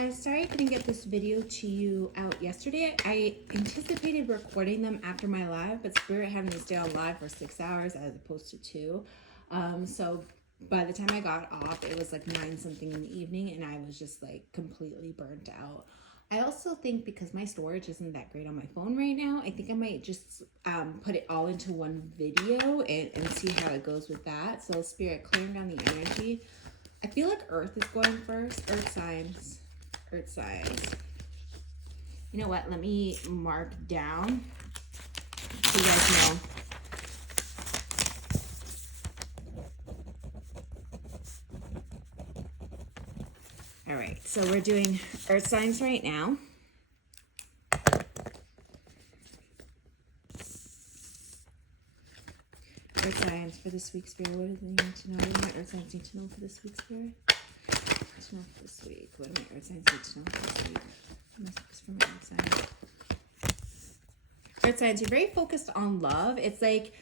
guys, sorry I couldn't get this video to you out yesterday. I anticipated recording them after my live, but Spirit had me stay on live for 6 hours as opposed to 2. So by the time I got off, it was like 9 something in the evening, and I was just like completely burnt out. I also think because my storage isn't that great on my phone right now, I think I might just put it all into one video and see how it goes with that. So Spirit, clearing down the energy. I feel like Earth is going first. Earth signs. Earth signs. You know what? Let me mark down so you guys know. All right, so we're doing Earth signs right now. Earth signs for this week, Spirit. What do they need to know? What do my Earth signs need to know for this week, Spirit? To know for this week. What do my Earth signs need to know for this week? Messages for my Earth signs. Earth signs, you're very focused on love. It's like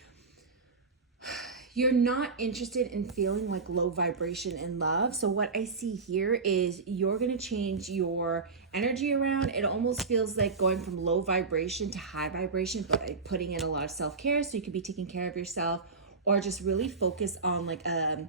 you're not interested in feeling like low vibration in love. So what I see here is you're going to change your energy around. It almost feels like going from low vibration to high vibration, but by putting in a lot of self-care. So you could be taking care of yourself or just really focus on like a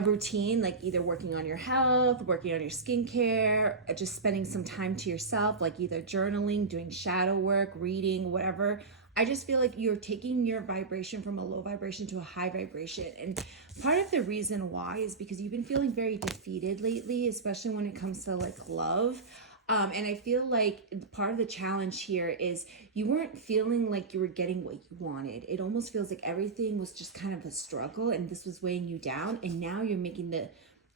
routine, like either working on your health, working on your skincare, just spending some time to yourself, like either journaling, doing shadow work, reading, whatever. I just feel like you're taking your vibration from a low vibration to a high vibration. And part of the reason why is because you've been feeling very defeated lately, especially when it comes to like love. And I feel like part of the challenge here is you weren't feeling like you were getting what you wanted. It almost feels like everything was just kind of a struggle and this was weighing you down. And now you're making the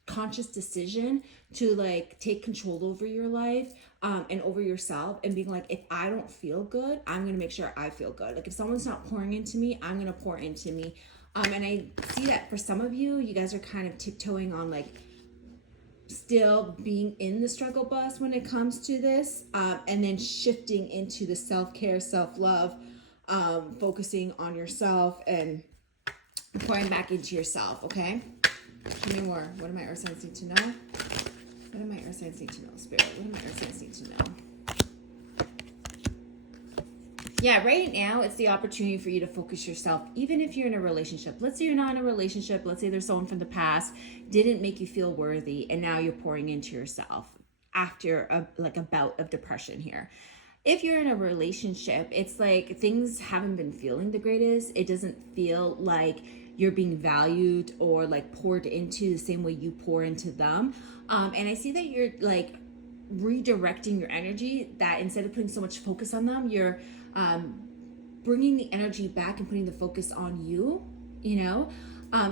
conscious decision to like take control over your life and over yourself and being like, if I don't feel good, I'm going to make sure I feel good. Like if someone's not pouring into me, I'm going to pour into me. And I see that for some of you, you guys are kind of tiptoeing on like, still being in the struggle bus when it comes to this, and then shifting into the self-care, self-love, focusing on yourself and pouring back into yourself. Okay, give me more. What do my earth signs need to know? What do my earth signs need to know, Spirit? What do my earth signs need to know? Yeah, right now it's the opportunity for you to focus yourself, even if you're in a relationship. Let's say you're not in a relationship. Let's say there's someone from the past didn't make you feel worthy, and now you're pouring into yourself after a bout of depression here. If you're in a relationship, it's like things haven't been feeling the greatest. It doesn't feel like you're being valued or like poured into the same way you pour into them. And I see that you're like redirecting your energy, that instead of putting so much focus on them, you're bringing the energy back and putting the focus on you,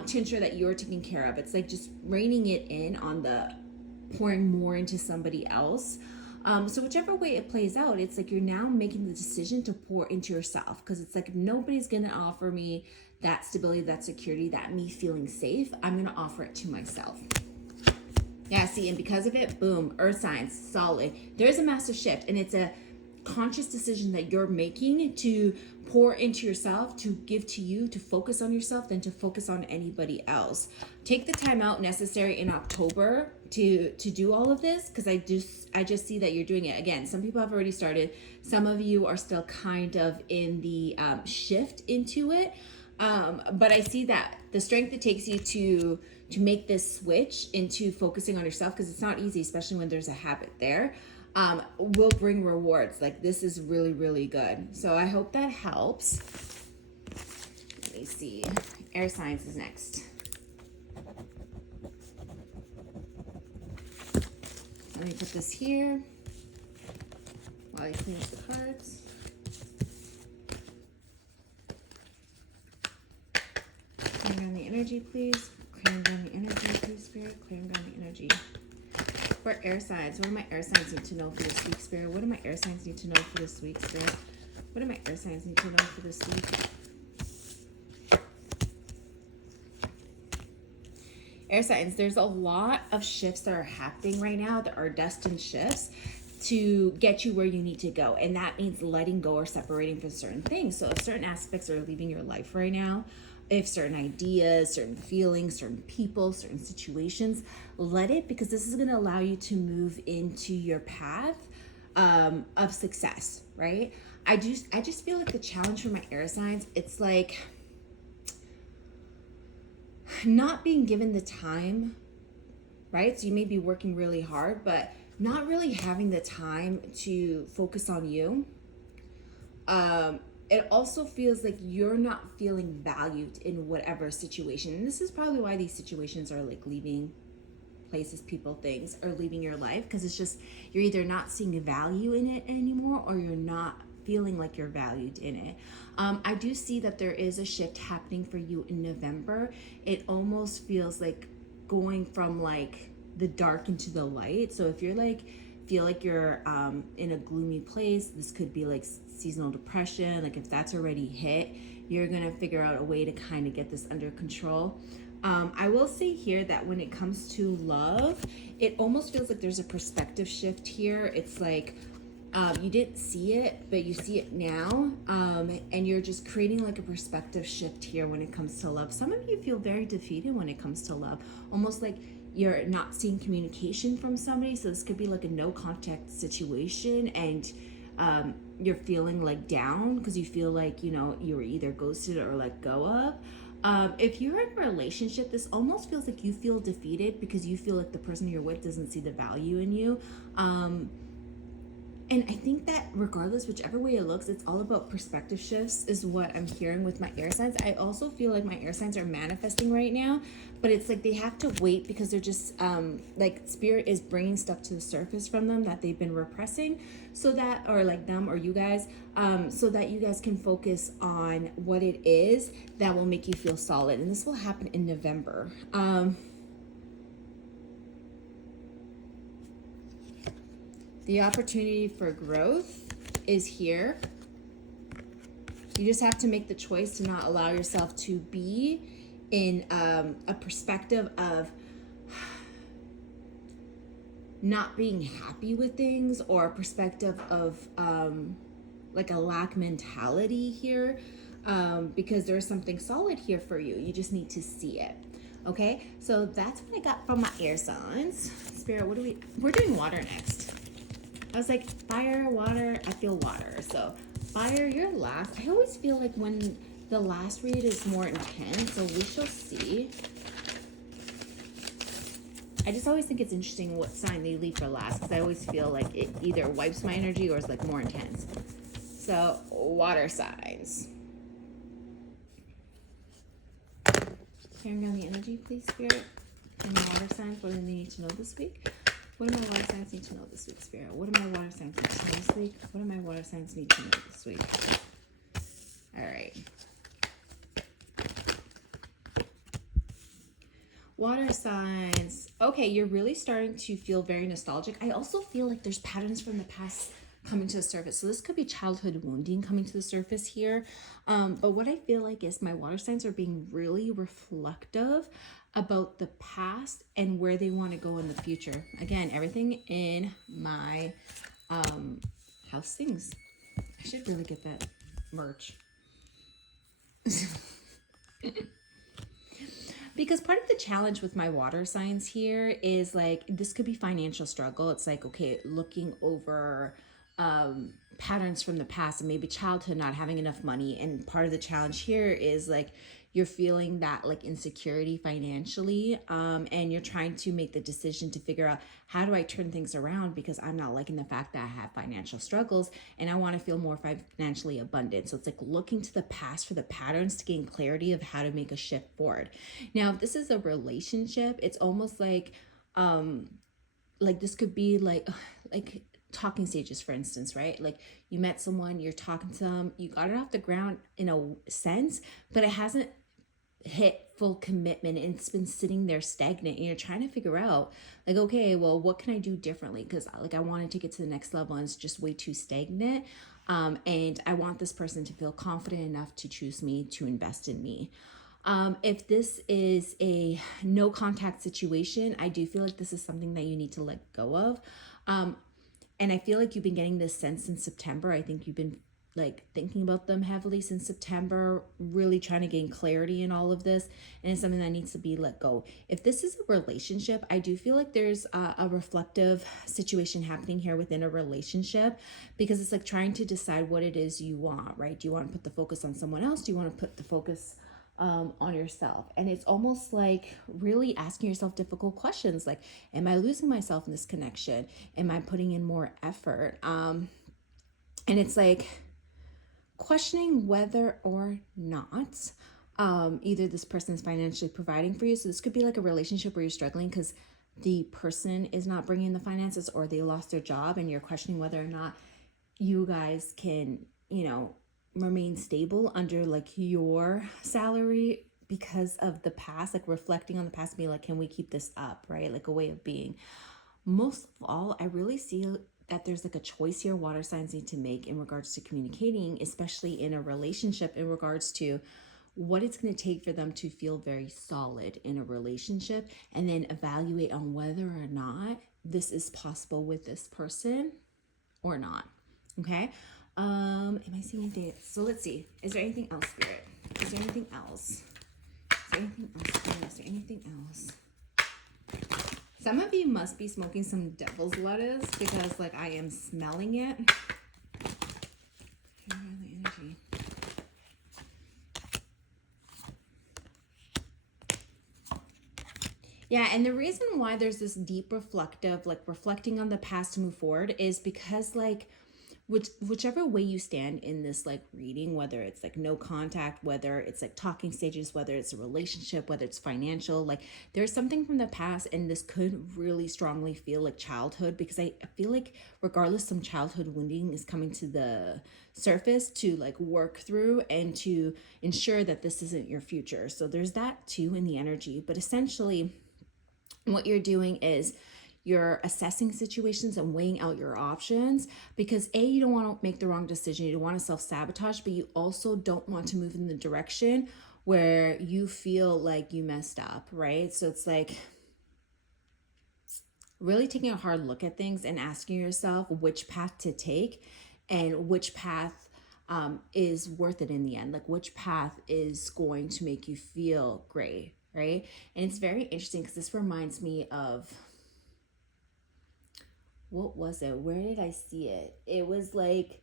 to ensure that you're taken care of. It's like just reining it in on the pouring more into somebody else. So whichever way it plays out, it's like you're now making the decision to pour into yourself, because it's like if nobody's going to offer me that stability, that security, that me feeling safe, I'm going to offer it to myself. Yeah, see, and because of it, boom, earth signs, solid. There's a massive shift, and it's a conscious decision that you're making to pour into yourself, to give to you, to focus on yourself than to focus on anybody else. Take the time out necessary in October to do all of this, because I just see that you're doing it. Again, some people have already started. Some of you are still kind of in the shift into it. But I see that the strength it takes you to make this switch into focusing on yourself, because it's not easy, especially when there's a habit there, will bring rewards. Like this is really, really good. So I hope that helps. Let me see. Air signs is next. Let me put this here while I finish the cards. Clearing down the energy, please. Clearing down the energy, please, Spirit. Clearing down the energy. For air signs, what do my air signs need to know for this week, Spirit? What do my air signs need to know for this week, Spirit? What do my air signs need to know for this week? Air signs, there's a lot of shifts that are happening right now that are destined shifts to get you where you need to go. And that means letting go or separating from certain things. So if certain aspects are leaving your life right now, if certain ideas, certain feelings, certain people, certain situations, let it, because this is going to allow you to move into your path of success, right? I just feel like the challenge for my air signs, it's like not being given the time, right? So you may be working really hard, but not really having the time to focus on you. It also feels like you're not feeling valued in whatever situation. And this is probably why these situations are like leaving places, people, things, or leaving your life, because it's just you're either not seeing value in it anymore, or you're not feeling like you're valued in it. I do see that there is a shift happening for you in November. It almost feels like going from like the dark into the light. So if you're like feel like you're in a gloomy place, this could be like seasonal depression. Like if that's already hit, you're gonna figure out a way to kind of get this under control. I will say here that when it comes to love, it almost feels like there's a perspective shift here. It's like you didn't see it, but you see it now, and you're just creating like a perspective shift here when it comes to love. Some of you feel very defeated when it comes to love, almost like you're not seeing communication from somebody. So this could be like a no contact situation, and you're feeling like down because you feel like, you know, you were either ghosted or let go of. If you're in a relationship, this almost feels like you feel defeated because you feel like the person you're with doesn't see the value in you. And I think that regardless, whichever way it looks, it's all about perspective shifts is what I'm hearing with my air signs. I also feel like my air signs are manifesting right now, but it's like they have to wait because they're just like spirit is bringing stuff to the surface from them that they've been repressing, so that, or like them or you guys, so that you guys can focus on what it is that will make you feel solid. And this will happen in November. The opportunity for growth is here. You just have to make the choice to not allow yourself to be in a perspective of not being happy with things, or a perspective of like a lack mentality here, because there's something solid here for you. You just need to see it. Okay, so that's what I got from my air signs. Spirit, we're doing water next. I was like, fire, water, I feel water. So fire, you're last. I always feel like when the last read is more intense, so we shall see. I just always think it's interesting what sign they leave for last, because I always feel like it either wipes my energy or is like more intense. So water signs. Tearing down the energy, please, Spirit. And the water signs, what do they need to know this week? What do my water signs need to know this week, Spirit? What do my water signs need to know this week? What do my water signs need to know this week? All right. Water signs. Okay, you're really starting to feel very nostalgic. I also feel like there's patterns from the past coming to the surface. So this could be childhood wounding coming to the surface here. But what I feel like is my water signs are being really reflective about the past and where they want to go in the future. Again, everything in my house sings. I should really get that merch. Because part of the challenge with my water signs here is like, this could be financial struggle. It's like, okay, looking over patterns from the past and maybe childhood not having enough money. And part of the challenge here is like, you're feeling that like insecurity financially, and you're trying to make the decision to figure out, how do I turn things around, because I'm not liking the fact that I have financial struggles and I want to feel more financially abundant. So it's like looking to the past for the patterns to gain clarity of how to make a shift forward. Now, if this is a relationship, it's almost like this could be like talking stages, for instance, right? Like you met someone, you're talking to them, you got it off the ground in a sense, but it hasn't hit full commitment and it's been sitting there stagnant, and you're trying to figure out like, okay, well, what can I do differently? Because like I wanted to get to the next level and it's just way too stagnant, and I want this person to feel confident enough to choose me, to invest in me. If this is a no contact situation, I do feel like this is something that you need to let go of. And I feel like you've been getting this sense in September. I think you've been like thinking about them heavily since September, really trying to gain clarity in all of this, and it's something that needs to be let go. If this is a relationship, I do feel like there's a reflective situation happening here within a relationship, because it's like trying to decide what it is you want, right? Do you want to put the focus on someone else? Do you want to put the focus on yourself? And it's almost like really asking yourself difficult questions like, am I losing myself in this connection? Am I putting in more effort? And it's like questioning whether or not either this person is financially providing for you. So this could be like a relationship where you're struggling because the person is not bringing the finances, or they lost their job, and you're questioning whether or not you guys can, remain stable under like your salary because of the past, like reflecting on the past and being like, can we keep this up, right? Like a way of being. Most of all, I really see that there's like a choice here water signs need to make in regards to communicating, especially in a relationship, in regards to what it's going to take for them to feel very solid in a relationship, and then evaluate on whether or not this is possible with this person or not. Okay. Am I seeing anything? So let's see. Is there anything else, Spirit? Is there anything else? Is there anything else? Is there anything else? Some of you must be smoking some devil's lettuce, because like I am smelling it. Here the energy. Yeah, and the reason why there's this deep reflective, like reflecting on the past to move forward, is because like whichever way you stand in this like reading, whether it's like no contact, whether it's like talking stages, whether it's a relationship, whether it's financial, like there's something from the past, and this could really strongly feel like childhood, because I feel like regardless, some childhood wounding is coming to the surface to like work through and to ensure that this isn't your future. So there's that too in the energy, but essentially what you're doing is you're assessing situations and weighing out your options, because you don't want to make the wrong decision. You don't want to self-sabotage, but you also don't want to move in the direction where you feel like you messed up, right? So it's like really taking a hard look at things and asking yourself which path to take, and which path is worth it in the end. Like which path is going to make you feel great, right? And it's very interesting because this reminds me of, what was it? Where did I see it? It was like,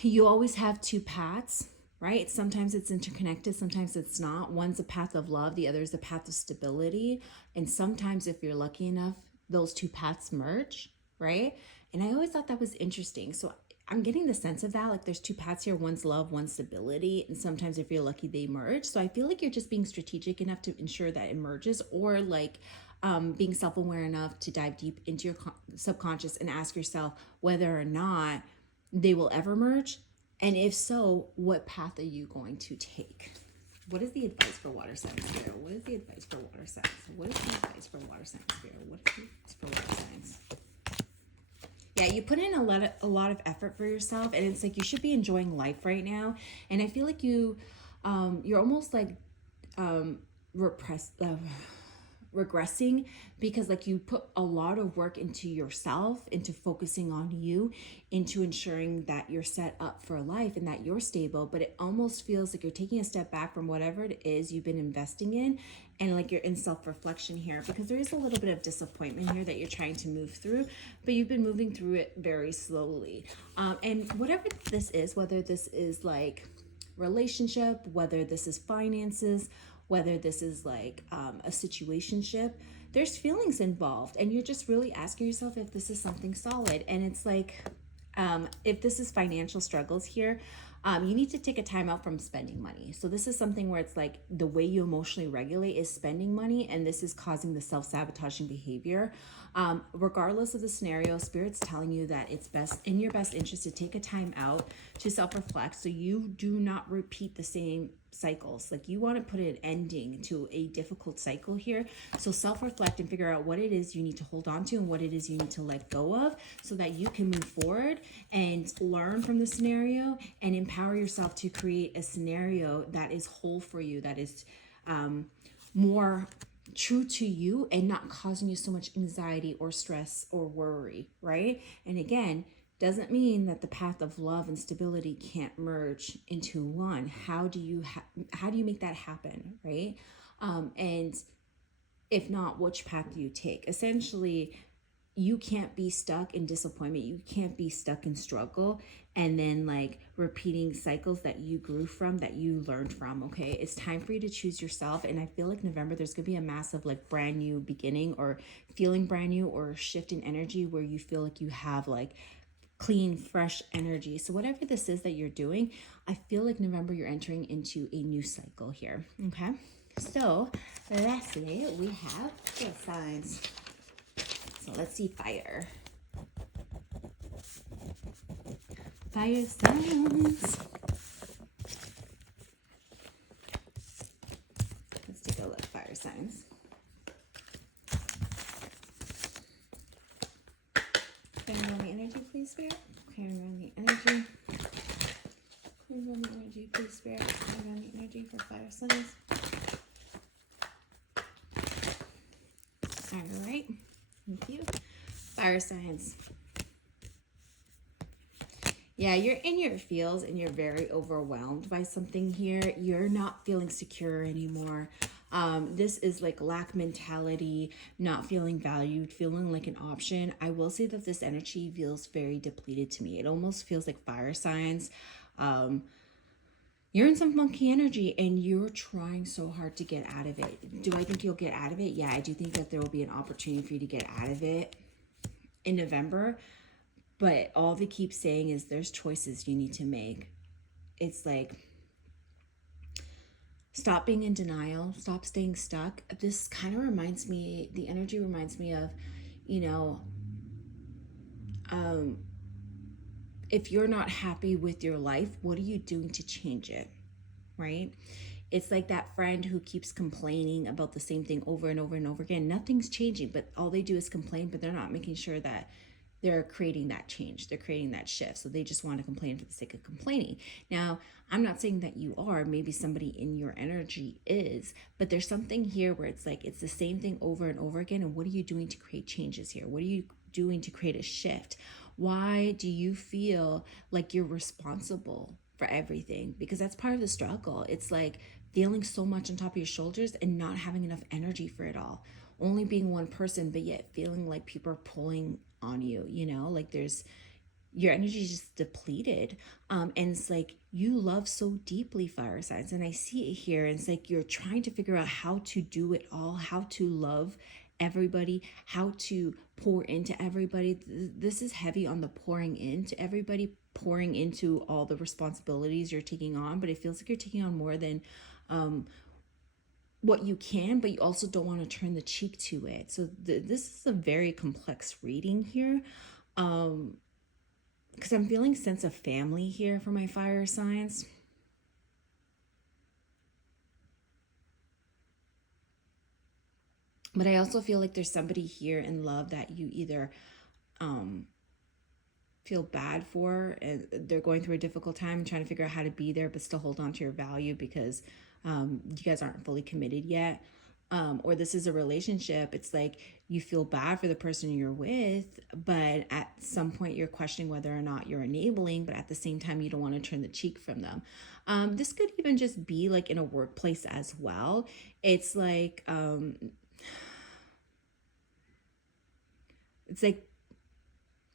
you always have two paths, right? Sometimes it's interconnected, sometimes it's not. One's a path of love, the other is a path of stability. And sometimes, if you're lucky enough, those two paths merge, right? And I always thought that was interesting. So I'm getting the sense of that. Like there's two paths here, one's love, one's stability. And sometimes if you're lucky, they merge. So I feel like you're just being strategic enough to ensure that it merges, or like being self-aware enough to dive deep into your subconscious and ask yourself whether or not they will ever merge. And if so, what path are you going to take? What is the advice for water signs here? What is the advice for water signs? What is the advice for water signs here? What is the advice for water signs? Yeah, you put in a lot of effort for yourself, and it's like you should be enjoying life right now. And I feel like you're almost like regressing, because like you put a lot of work into yourself, into focusing on you, into ensuring that you're set up for life and that you're stable, but it almost feels like you're taking a step back from whatever it is you've been investing in, and like you're in self-reflection here, because there is a little bit of disappointment here that you're trying to move through, but you've been moving through it very slowly. And whatever this is, whether this is like relationship, whether this is finances, whether this is like a situationship, there's feelings involved, and you're just really asking yourself if this is something solid. And it's like, if this is financial struggles here, you need to take a time out from spending money. So this is something where it's like the way you emotionally regulate is spending money, and this is causing the self-sabotaging behavior. Regardless of the scenario, Spirit's telling you that it's best in your best interest to take a time out to self-reflect, so you do not repeat the same cycles. Like you want to put an ending to a difficult cycle here. So self-reflect and figure out what it is you need to hold on to and what it is you need to let go of, so that you can move forward and learn from the scenario and empower yourself to create a scenario that is whole for you, that is more true to you and not causing you so much anxiety or stress or worry, right? And again, doesn't mean that the path of love and stability can't merge into one. How do you make that happen, right? And if not, which path do you take? Essentially, you can't be stuck in disappointment. You can't be stuck in struggle and then like repeating cycles that you grew from, that you learned from. Okay, it's time for you to choose yourself. And I feel like November, there's gonna be a massive like brand new beginning, or feeling brand new, or a shift in energy where you feel like you have like clean, fresh energy. So whatever this is that you're doing, I feel like November, you're entering into a new cycle here. Okay, so lastly, we have the signs. So let's see fire. Fire signs. Let's take a look. Fire signs. Clearing around the energy, please, Spirit. Clearing around the energy. Clearing around the energy, please, Spirit. Clearing around the energy for fire signs. All right. Thank you. Fire signs. Yeah, you're in your feels and you're very overwhelmed by something here. You're not feeling secure anymore. This is like lack mentality, not feeling valued, feeling like an option. I will say that this energy feels very depleted to me. It almost feels like fire signs. You're in some funky energy and you're trying so hard to get out of it. Do I think you'll get out of it? Yeah, I do think that there will be an opportunity for you to get out of it in November. But all they keep saying is there's choices you need to make. It's like, stop being in denial, stop staying stuck. This kind of reminds me, the energy reminds me of, you know, if you're not happy with your life, what are you doing to change it, right? It's like that friend who keeps complaining about the same thing over and over and over again. Nothing's changing, but all they do is complain, but they're not making sure that they're creating that change. They're creating that shift. So they just want to complain for the sake of complaining. Now, I'm not saying that you are. Maybe somebody in your energy is, but there's something here where it's like, it's the same thing over and over again. And what are you doing to create changes here? What are you doing to create a shift? Why do you feel like you're responsible for everything? Because that's part of the struggle. It's like feeling so much on top of your shoulders and not having enough energy for it all. Only being one person, but yet feeling like people are pulling on you, you know, like there's, your energy is just depleted. And it's like, you love so deeply, fire signs. And I see it here. And it's like, you're trying to figure out how to do it all, how to love everybody, how to pour into everybody. This is heavy on the pouring into everybody, pouring into all the responsibilities you're taking on, but it feels like you're taking on more than, what you can, but you also don't want to turn the cheek to it. So this is a very complex reading here, because I'm feeling sense of family here for my fire signs. But I also feel like there's somebody here in love that you either feel bad for, and they're going through a difficult time and trying to figure out how to be there but still hold on to your value because you guys aren't fully committed yet. Or this is a relationship. It's like you feel bad for the person you're with, but at some point you're questioning whether or not you're enabling, but at the same time, you don't want to turn the cheek from them. This could even just be like in a workplace as well. It's like, it's like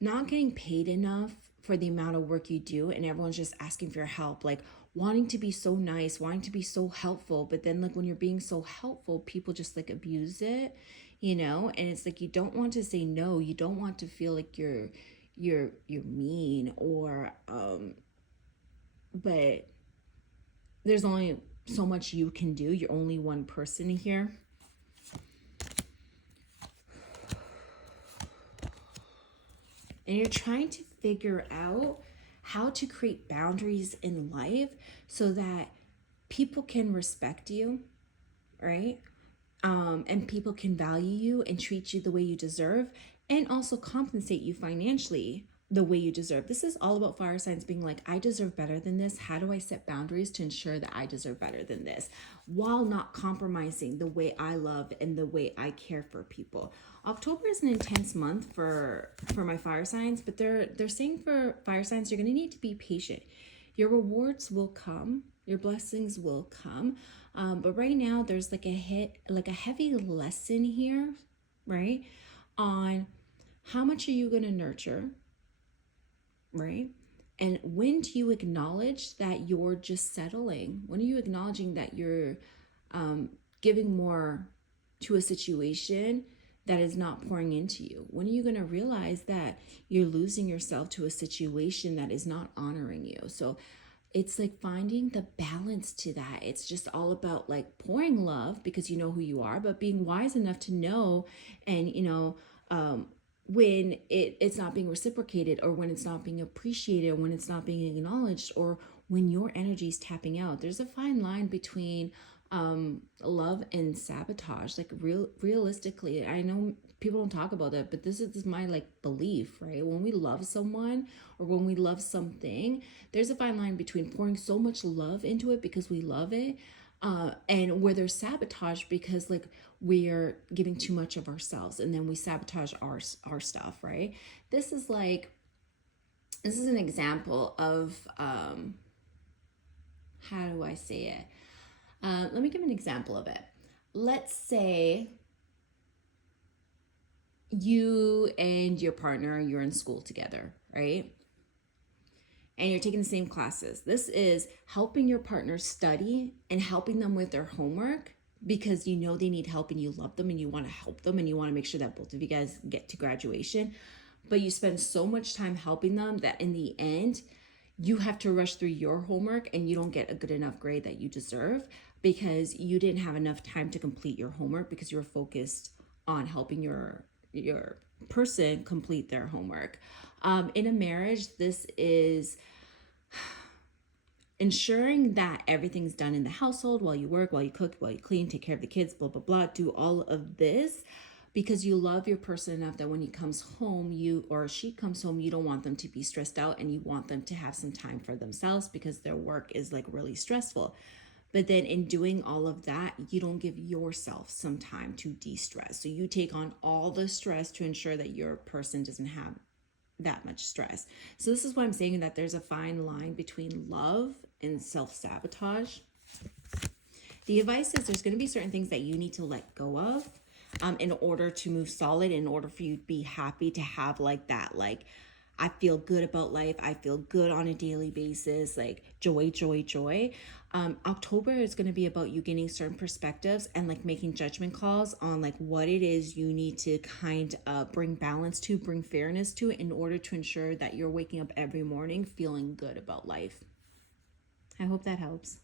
not getting paid enough for the amount of work you do, and everyone's just asking for your help, like wanting to be so nice, wanting to be so helpful, but then like when you're being so helpful, people just like abuse it, you know. And it's like, you don't want to say no, you don't want to feel like you're mean, or but there's only so much you can do. You're only one person here. And you're trying to figure out how to create boundaries in life so that people can respect you, right? And people can value you and treat you the way you deserve, and also compensate you financially the way you deserve. This is all about fire signs being like, I deserve better than this. How do I set boundaries to ensure that I deserve better than this while not compromising the way I love and the way I care for people? October is an intense month for my fire signs, but they're saying for fire signs, you're going to need to be patient. Your rewards will come, your blessings will come. But right now there's like a heavy lesson here, right? On how much are you going to nurture, right? And when do you acknowledge that you're just settling? When are you acknowledging that you're giving more to a situation that is not pouring into you? When are you going to realize that you're losing yourself to a situation that is not honoring you? So it's like finding the balance to that. It's just all about like pouring love because you know who you are, but being wise enough to know and, when it's not being reciprocated, or when it's not being appreciated, or when it's not being acknowledged, or when your energy is tapping out. There's a fine line between love and sabotage. Like realistically, I know people don't talk about it, but this is my like belief, right? When we love someone or when we love something, there's a fine line between pouring so much love into it because we love it, and where there's sabotage because like we're giving too much of ourselves and then we sabotage our stuff, right? This is an example of how do I say it? Let me give an example of it. Let's say you and your partner, you're in school together, right? And you're taking the same classes. This is helping your partner study and helping them with their homework because you know they need help and you love them and you want to help them and you want to make sure that both of you guys get to graduation. But you spend so much time helping them that in the end, you have to rush through your homework and you don't get a good enough grade that you deserve because you didn't have enough time to complete your homework because you were focused on helping your person complete their homework. In a marriage, this is ensuring that everything's done in the household while you work, while you cook, while you clean, take care of the kids, blah, blah, blah. Do all of this because you love your person enough that when he comes home, you or she comes home, you don't want them to be stressed out and you want them to have some time for themselves because their work is like really stressful. But then in doing all of that, you don't give yourself some time to de-stress. So you take on all the stress to ensure that your person doesn't have that much stress. So this is why I'm saying that there's a fine line between love and self-sabotage. The advice is there's going to be certain things that you need to let go of in order to move solid, in order for you to be happy, to have like that, like, I feel good about life. I feel good on a daily basis, like joy, joy, joy. October is going to be about you gaining certain perspectives and like making judgment calls on like what it is you need to kind of bring balance to, bring fairness to in order to ensure that you're waking up every morning feeling good about life. I hope that helps.